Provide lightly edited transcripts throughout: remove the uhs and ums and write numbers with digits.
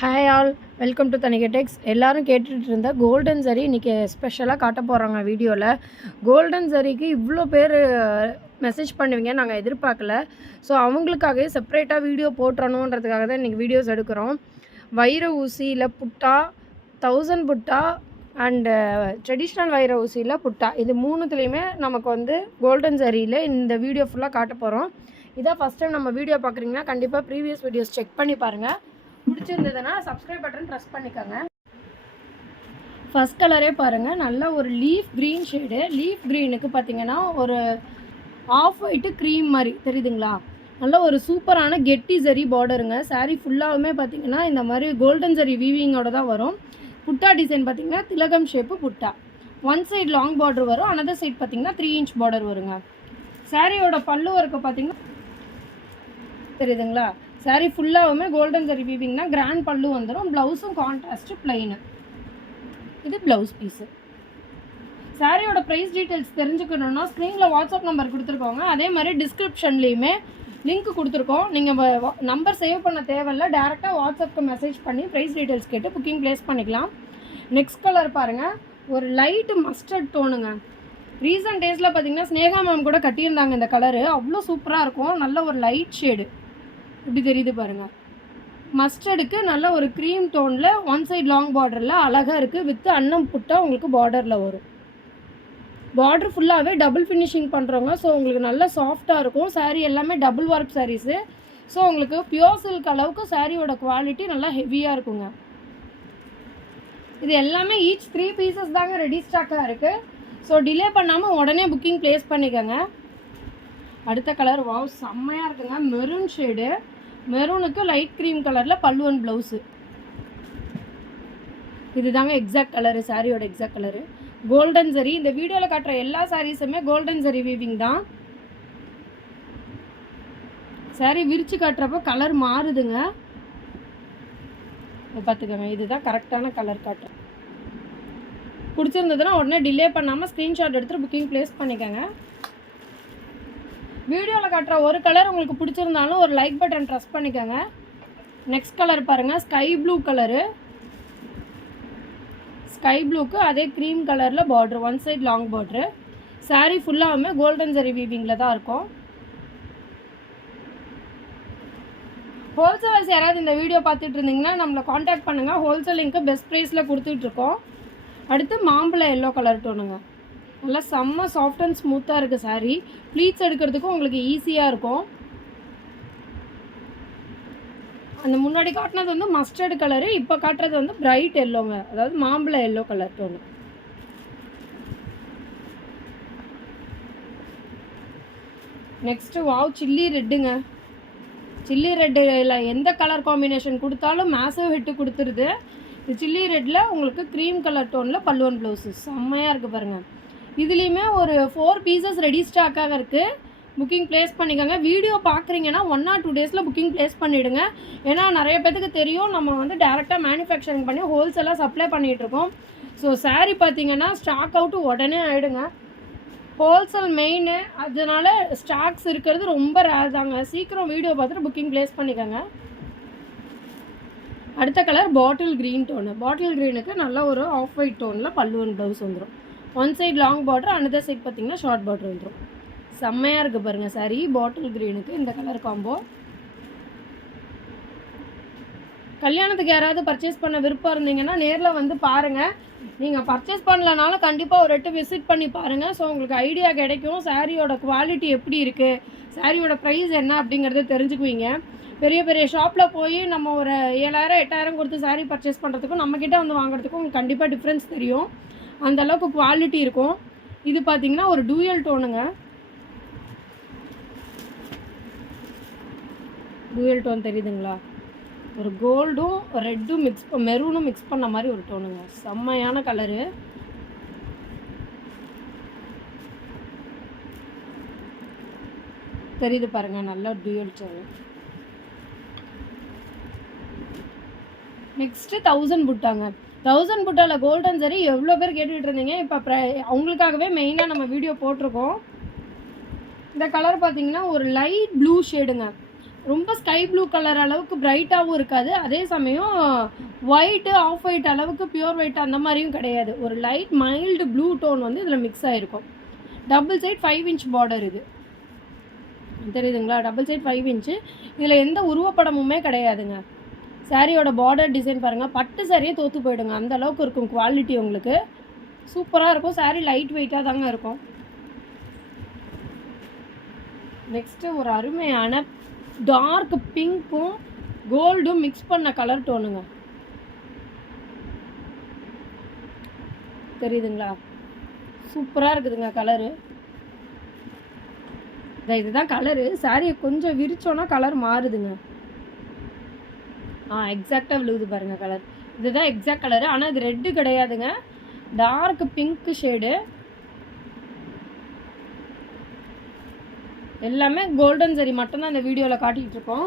Hi all, welcome to Thanigai டெக்ஸ். எல்லோரும் கேட்டுட்டு இருந்த கோல்டன் சரி இன்றைக்கி ஸ்பெஷலாக காட்ட போகிறாங்க வீடியோவில். கோல்டன் சரிக்கு இவ்வளோ பேர் மெசேஜ் பண்ணுவீங்க நாங்கள் எதிர்பார்க்கல. ஸோ அவங்களுக்காகவே செப்பரேட்டாக வீடியோ போட்டுறணுன்றதுக்காக தான் இன்றைக்கி வீடியோஸ் எடுக்கிறோம். வைர ஊசியில் புட்டா, 1000 புட்டா அண்டு ட்ரெடிஷ்னல் வைர ஊசியில் புட்டா, இது மூணுத்துலேயுமே நமக்கு வந்து கோல்டன் சரியில் இந்த வீடியோ ஃபுல்லாக காட்ட போகிறோம். இதான் ஃபஸ்ட் டைம் நம்ம வீடியோ பார்க்குறீங்கன்னா கண்டிப்பாக ப்ரீவியஸ் வீடியோஸ் செக் பண்ணி பாருங்கள். பிடிச்சிருந்ததுன்னா சப்ஸ்கிரைப் பட்டன் ப்ரெஸ் பண்ணிக்கோங்க. ஃபஸ்ட் கலரே பாருங்கள், நல்ல ஒரு லீஃப் க்ரீன் ஷேடு. லீஃப் க்ரீனுக்கு பார்த்தீங்கன்னா ஒரு ஆஃப் ஒயிட்டு க்ரீம் மாதிரி தெரியுதுங்களா? நல்ல ஒரு சூப்பரான கெட்டி ஜரி பார்டருங்க. சாரீ ஃபுல்லாகவுமே பார்த்திங்கன்னா இந்த மாதிரி கோல்டன் ஜரி வீவிங்கோட தான் வரும். புட்டா டிசைன் பார்த்திங்கன்னா திலகம் ஷேப்பு புட்டா. ஒன் சைடு லாங் பார்டர் வரும், அனதர் சைட் பார்த்திங்கன்னா 3 inch பார்டர் வருங்க. சாரியோட பல்லு ஒர்க்கு பார்த்திங்கன்னா தெரியுதுங்களா? சாரீ ஃபுல்லாகவுமே கோல்டன் ஜரி வீவிங்னா கிராண்ட் பல்லு வந்துடும். ப்ளவுஸும் கான்ட்ராஸ்ட்டு ப்ளைனு. இது ப்ளவுஸ் பீஸு. சாரியோட ப்ரைஸ் டீட்டெயில்ஸ் தெரிஞ்சுக்கணுன்னா ஸ்க்ரீனில் வாட்ஸ்அப் நம்பர் கொடுத்துருக்கோங்க. அதே மாதிரி டிஸ்கிரிப்ஷன்லேயுமே லிங்க் கொடுத்துருக்கோம். நீங்கள் நம்பர் சேவ் பண்ண தேவையில்லை, டேரெக்டாக வாட்ஸ்அப்புக்கு மெசேஜ் பண்ணி ப்ரைஸ் டீட்டெயில்ஸ் கேட்டு புக்கிங் ப்ளேஸ் பண்ணிக்கலாம். நெக்ஸ்ட் கலர் பாருங்கள், ஒரு லைட்டு மஸ்டர்ட் டோனுங்க. ரீசன்ட் டேஸில் பார்த்தீங்கன்னா ஸ்னேகா மேம் கூட கட்டியிருந்தாங்க இந்த கலரு. அவ்வளோ சூப்பராக இருக்கும். நல்ல ஒரு லைட் ஷேடு இப்படி தெரியுது பாருங்கள். மஸ்டர்டுக்கு நல்ல ஒரு க்ரீம் டோனில் ஒன் சைட் லாங் பார்டரில் அழகாக இருக்குது. வித் அன்னம் புட்டா உங்களுக்கு பார்டரில் வரும். பார்டர் ஃபுல்லாகவே டபுள் ஃபினிஷிங் பண்ணுறவங்க. ஸோ உங்களுக்கு நல்ல சாஃப்டாக இருக்கும். சாரீ எல்லாமே டபுள் ஒர்க் சாரீஸு. ஸோ உங்களுக்கு பியோர் சில்க் அளவுக்கு சாரியோட குவாலிட்டி நல்லா ஹெவியாக இருக்குங்க. இது எல்லாமே ஈச் 3 pieces தாங்க ரெடி ஸ்டாக்காக இருக்குது. ஸோ டிலே பண்ணாமல் உடனே புக்கிங் ப்ளேஸ் பண்ணிக்கோங்க. அடுத்த கலர் வாவ் செம்மையாக இருக்குங்க. Maroon shade. மெரூனுக்கு லைட் க்ரீம் கலரில் பல்லுவன் ப்ளவுஸு. இது தாங்க எக்ஸாக்ட் கலரு, சாரியோட எக்ஸாக்ட் கலரு. கோல்டன் சரி. இந்த வீடியோவில் காட்டுற எல்லா சாரீஸுமே கோல்டன் சரி வீவிங் தான். சாரீ விரித்து காட்டுறப்போ கலர் மாறுதுங்க, பார்த்துக்கோங்க. இதுதான் கரெக்டான கலர் காட்டுறேன். பிடிச்சிருந்ததுன்னா உடனே டிலே பண்ணாமல் ஸ்க்ரீன்ஷாட் எடுத்துகிட்டு புக்கிங் ப்ளேஸ் பண்ணிக்கோங்க. வீடியோவில் காட்டுற ஒரு கலர் உங்களுக்கு பிடிச்சிருந்தாலும் ஒரு லைக் பட்டன் ப்ரெஸ் பண்ணிக்கோங்க. நெக்ஸ்ட் கலர் பாருங்கள், ஸ்கை ப்ளூ கலரு. ஸ்கை ப்ளூக்கு அதே க்ரீம் கலரில் பார்ட்ரு, ஒன் சைட் லாங் பார்ட்ரு. சாரீ ஃபுல்லாகவுமே கோல்டன் ஜரி வீவிங்கில் தான் இருக்கும். ஹோல்சேலர்ஸ் யாராவது இந்த வீடியோ பார்த்துட்டு இருந்தீங்கன்னா நம்மளை காண்டாக்ட் பண்ணுங்கள். ஹோல்சேல் லிங்க்கு பெஸ்ட் ப்ரைஸில் கொடுத்துட்ருக்கோம். அடுத்து மாம்பழம் எல்லோ கலர் டோனுங்க. நல்லா செம்ம சாஃப்ட் அண்ட் ஸ்மூத்தாக இருக்குது சாரீ. ப்ளீட்ஸ் எடுக்கிறதுக்கும் உங்களுக்கு ஈஸியாக இருக்கும். அந்த முன்னாடி காட்டினது வந்து மஸ்டர்டு கலரு, இப்போ காட்டுறது வந்து பிரைட் எல்லோங்க, அதாவது மாம்பழம் yellow colour tone. Next wow chilli ரெட்டுங்க. சில்லி ரெட்டில் எந்த கலர் காம்பினேஷன் கொடுத்தாலும் மேசிவ் ஹிட்டு கொடுத்துருது. இது சில்லி ரெட்டில் உங்களுக்கு க்ரீம் கலர் டோனில் பல்லுவன் ப்ளவுஸு செம்மையாக இருக்குது பாருங்கள். இதுலேயுமே ஒரு 4 pieces ரெடி ஸ்டாக்காக இருக்குது. புக்கிங் ப்ளேஸ் பண்ணிக்கோங்க. வீடியோ பார்க்குறீங்கன்னா 1 or 2 days புக்கிங் ப்ளேஸ் பண்ணிவிடுங்க. ஏன்னா நிறைய பேத்துக்கு தெரியும் நம்ம வந்து டேரெக்டாக மேனுஃபேக்சரிங் பண்ணி ஹோல்சேலாக சப்ளை பண்ணிகிட்ருக்கோம். ஸோ சாரீ பார்த்திங்கன்னா ஸ்டாக் அவுட்டு உடனே ஆகிடுங்க. ஹோல்சேல் மெயின், அதனால ஸ்டாக்ஸ் இருக்கிறது ரொம்ப ரேர் தாங்க. சீக்கிரம் வீடியோ பார்த்துட்டு புக்கிங் ப்ளேஸ் பண்ணிக்கோங்க. அடுத்த colour bottle green tone. Bottle க்ரீனுக்கு நல்ல ஒரு ஆஃப் ஒயிட் டோனில் பல்லுவன் ப்ளவுஸ் வந்துடும். One side long border, another side பார்த்திங்கன்னா ஷார்ட் பார்டர் வந்துடும். செம்மையாக இருக்குது பாருங்கள் சாரீ. பாட்டில் க்ரீனுக்கு இந்த கலர் காம்போ. கல்யாணத்துக்கு யாராவது பர்ச்சேஸ் பண்ண விருப்பம் இருந்தீங்கன்னா நேரில் வந்து பாருங்கள். நீங்கள் பர்ச்சேஸ் பண்ணலனாலும் கண்டிப்பாக ஒரு எட்டு விசிட் பண்ணி பாருங்கள். ஸோ உங்களுக்கு ஐடியா கிடைக்கும் சாரியோட குவாலிட்டி எப்படி இருக்குது, சாரியோட ப்ரைஸ் என்ன அப்படிங்கிறத தெரிஞ்சுக்குவீங்க. பெரிய பெரிய ஷாப்பில் போய் நம்ம ஒரு 7000 8000 கொடுத்து சாரீ பர்ச்சேஸ் பண்ணுறதுக்கும் நம்மக்கிட்ட வந்து வாங்குறதுக்கும் உங்களுக்கு கண்டிப்பாக டிஃப்ரென்ஸ் தெரியும். அந்த அளவுக்கு குவாலிட்டி இருக்கும். இது பார்த்திங்கன்னா ஒரு டூயல் டோனுங்க. டூயல் டோன் தெரியுதுங்களா? ஒரு கோல்டும் ரெட்டும் மெரூனும் மிக்ஸ் பண்ண மாதிரி ஒரு டோனுங்க. செம்மையான கலரு. தெரியுது பாருங்கள், நல்லா டூயல் டோனு. நெக்ஸ்ட்டு 1000 புட்டாங்க. 1000 புட்டாவில் கோல்டன் சரி எவ்வளோ பேர் கேட்டுகிட்டு இருந்தீங்க. இப்போ அவங்களுக்காகவே மெயினாக நம்ம வீடியோ போட்டிருக்கோம். இந்த கலர் பார்த்திங்கன்னா ஒரு லைட் ப்ளூ ஷேடுங்க. ரொம்ப ஸ்கை ப்ளூ கலர் அளவுக்கு பிரைட்டாகவும் இருக்காது, அதே சமயம் ஒயிட்டு ஆஃப் ஒயிட் அளவுக்கு பியூர் ஒயிட் அந்த மாதிரியும் கிடையாது. ஒரு லைட் மைல்டு ப்ளூ டோன் வந்து இதில் மிக்ஸ் ஆகிருக்கும். டபுள் சைட் 5 இன்ச் பார்டர் இது தெரியுதுங்களா? Double side 5 inch. இதில் எந்த உருவப்படமுமே கிடையாதுங்க. சாரியோட பார்டர் டிசைன் பாருங்கள், பட்டு சாரியே தோற்று போயிடுங்க, அந்த அளவுக்கு இருக்கும் குவாலிட்டி. உங்களுக்கு சூப்பராக இருக்கும். சாரி லைட் வெயிட்டாக தாங்க இருக்கும். நெக்ஸ்ட்டு ஒரு அருமையான டார்க் பிங்க்கும் கோல்டும் மிக்ஸ் பண்ண கலர் டோனுங்க. தெரியுதுங்களா? சூப்பராக இருக்குதுங்க கலரு. இதுதான் கலரு. சாரியை கொஞ்சம் விரிச்சோன்னா கலர் மாறுதுங்க. எக்ஸாக்டாக விழுகுது பாருங்கள் கலர். இதுதான் எக்ஸாக்ட் கலரு. ஆனால் இது ரெட்டு கிடையாதுங்க, டார்க் பிங்க் ஷேடு. எல்லாமே கோல்டன் சரி மட்டும்தான் இந்த வீடியோவில் காட்டிகிட்டு இருக்கோம்.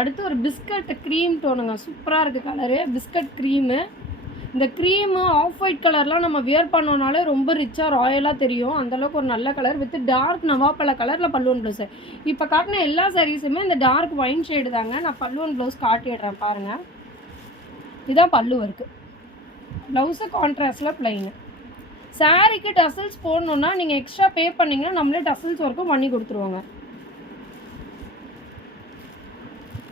அடுத்து ஒரு பிஸ்கட் க்ரீம் டோனுங்க. சூப்பராக இருக்குது கலரு, பிஸ்கட் க்ரீமு. இந்த க்ரீமு ஆஃப் ஒயிட் கலர்லாம் நம்ம வியர் பண்ணோனாலே ரொம்ப ரிச்சாக ராயலாக தெரியும். அந்தளவுக்கு ஒரு நல்ல கலர் வித் டார்க் நவாப்பழ கலரில் பல்லுவன் ப்ளவுஸு. இப்போ காட்டின எல்லா சாரீஸுமே இந்த டார்க் ஒயின் ஷேடு தாங்க. நான் பல்லுவன் ப்ளவுஸ் காட்டிடுறேன் பாருங்கள். இதுதான் பல்லு ஒர்க்கு. ப்ளவுஸு கான்ட்ராஸ்டில் ப்ளைனு. சாரீக்கு டசல்ஸ் போடணுன்னா நீங்கள் எக்ஸ்ட்ரா பே பண்ணிங்கன்னா நம்மளே டசல்ஸ் ஒர்க்கும் பண்ணி கொடுத்துருவோங்க.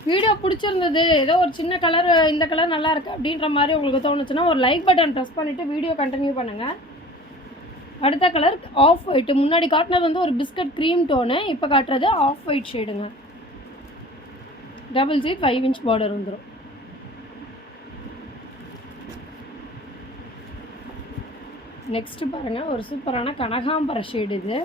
வீடியோ பிடிச்சிருந்தது, ஏதோ ஒரு சின்ன கலர் இந்த கலர் நல்லா இருக்குது அப்படின்ற மாதிரி உங்களுக்கு தோணுச்சுன்னா ஒரு லைக் பட்டன் ப்ரெஸ் பண்ணிவிட்டு வீடியோ கண்டினியூ பண்ணுங்கள். அடுத்த கலர் ஆஃப் ஒயிட். முன்னாடி காட்டினது வந்து ஒரு பிஸ்கட் க்ரீம் டோனு, இப்போ காட்டுறது ஆஃப் ஒயிட் ஷேடுங்க. டபுள் சைட் 5 இன்ச் பார்டர் வந்துடும். நெக்ஸ்ட்டு பாருங்கள், ஒரு சூப்பரான கனகாம்பர ஷேடு. இது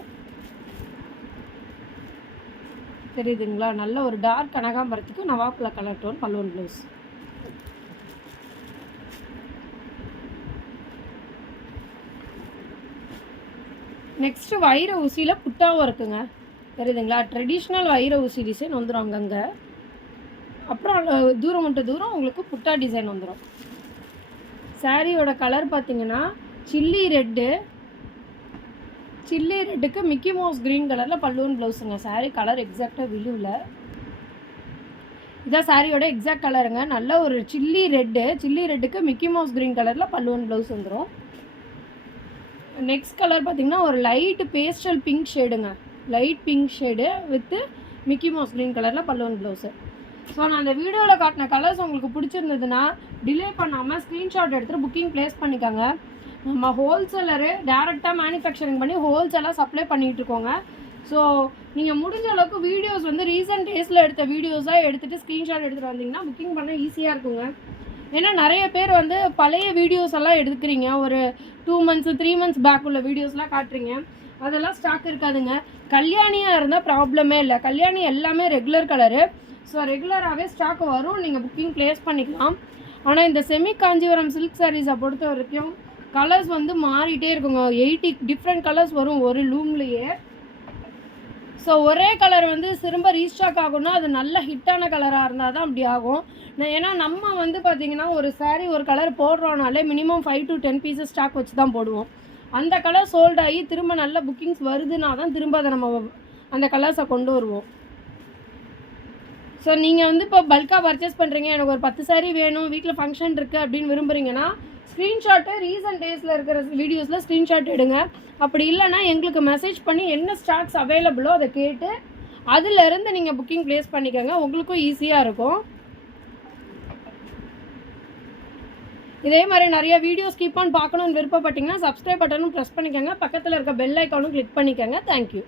தெரியுதுங்களா? நல்ல ஒரு டார்க் கனகாம்பரத்துக்கு நவாப்பழ கலர் டோன் பல்லுவன் ப்ளவுஸ். நெக்ஸ்ட்டு வைர ஊசியில் புட்டாவும் இருக்குங்க. தெரியுதுங்களா? ட்ரெடிஷ்னல் வைர ஊசி டிசைன் வந்துடும் அங்கங்கே. அப்புறம் தூரம் மட்டும் தூரம் உங்களுக்கு புட்டா டிசைன் வந்துடும். சாரியோட கலர் பார்த்தீங்கன்னா சில்லி ரெட்டுக்கு மிக்கி மவுஸ் க்ரீன் கலரில் பல்லுவன் ப்ளவுஸுங்க. சாரீ கலர் எக்ஸாக்டாக விழுவில். இதான் சாரியோட எக்ஸாக்ட் கலருங்க. நல்ல ஒரு சில்லி ரெட்டுக்கு மிக்கி மவுஸ் க்ரீன் கலரில் பல்லுவன் ப்ளவுஸ் வந்துடும். நெக்ஸ்ட் கலர் பார்த்திங்கன்னா ஒரு லைட்டு பேஸ்டல் பிங்க் ஷேடுங்க. Light pink shade with Mickey Mouse green கலரில் பல்லுவன் ப்ளவுஸு. ஸோ நான் அந்த வீடியோவில் காட்டின கலர்ஸ் உங்களுக்கு பிடிச்சிருந்ததுன்னா டிலே பண்ணாமல் ஸ்க்ரீன்ஷாட் எடுத்துகிட்டு புக்கிங் ப்ளேஸ் பண்ணிக்கோங்க. நம்ம ஹோல்சேலரு டேரெக்டாக மேனுஃபேக்சரிங் பண்ணி ஹோல்சேலாக சப்ளை பண்ணிகிட்டு இருக்கோங்க. ஸோ நீங்கள் முடிஞ்ச அளவுக்கு வீடியோஸ் வந்து ரீசெண்ட் டேஸில் எடுத்த வீடியோஸாக எடுத்துகிட்டு ஸ்க்ரீன்ஷாட் எடுத்துகிட்டு வந்தீங்கன்னா புக்கிங் பண்ண ஈஸியாக இருக்குங்க. ஏன்னா நிறைய பேர் வந்து பழைய வீடியோஸ் எல்லாம் எடுத்துக்கிறீங்க, ஒரு 2 months 3 months பேக் உள்ள வீடியோஸ்லாம் காட்டுறீங்க, அதெல்லாம் ஸ்டாக் இருக்காதுங்க. கல்யாணியாக இருந்தால் ப்ராப்ளமே இல்லை. கல்யாணி எல்லாமே ரெகுலர் கலரு. ஸோ ரெகுலராகவே ஸ்டாக் வரும், நீங்கள் புக்கிங் ப்ளேஸ் பண்ணிக்கலாம். ஆனால் இந்த செமி காஞ்சிபுரம் சில்க் சாரீஸை பொறுத்த வரைக்கும் கலர்ஸ் வந்து மாறிட்டே இருக்குங்க. 80 டிஃப்ரெண்ட் கலர்ஸ் வரும் ஒரு லூம்லேயே. ஸோ ஒரே கலர் வந்து திரும்ப ரீஸ்டாக் ஆகும்னா அது நல்ல ஹிட்டான கலராக இருந்தால் தான் அப்படி ஆகும். ஏன்னா நம்ம வந்து பார்த்திங்கன்னா ஒரு சாரீ ஒரு கலர் போடுறோனாலே மினிமம் 5 to 10 பீசஸ் ஸ்டாக் வச்சு தான் போடுவோம். அந்த கலர் சோல்ட் ஆகி திரும்ப நல்ல புக்கிங்ஸ் வருதுன்னா தான் திரும்ப அதை நம்ம அந்த கலர்ஸை கொண்டு வருவோம். ஸோ நீங்கள் வந்து இப்போ பல்காக பர்ச்சேஸ் பண்ணுறீங்க, எனக்கு ஒரு 10 சாரீ வேணும், வீட்டில் ஃபங்க்ஷன் இருக்குது அப்படின்னு விரும்புகிறீங்கன்னா ஸ்க்ரீன்ஷாட்டு ரீசெண்ட் டேஸில் இருக்கிற வீடியோஸில் ஸ்க்ரீன்ஷாட் எடுங்க. அப்படி இல்லைனா எங்களுக்கு மெசேஜ் பண்ணி என்ன ஸ்டாக்ஸ் அவைலபிளோ அதை கேட்டு அதிலேருந்து நீங்கள் புக்கிங் ப்ளேஸ் பண்ணிக்கோங்க, உங்களுக்கும் ஈஸியாக இருக்கும். இதே மாதிரி நிறைய வீடியோஸ் கீப் ஆன் பார்க்கணுன்னு விருப்பப்பட்டீங்கன்னா சப்ஸ்கிரைப் பட்டனும் ப்ரெஸ் பண்ணிக்கோங்க, பக்கத்தில் இருக்க பெல் ஐக்கானும் கிளிக் பண்ணிக்கோங்க. தேங்க்யூ.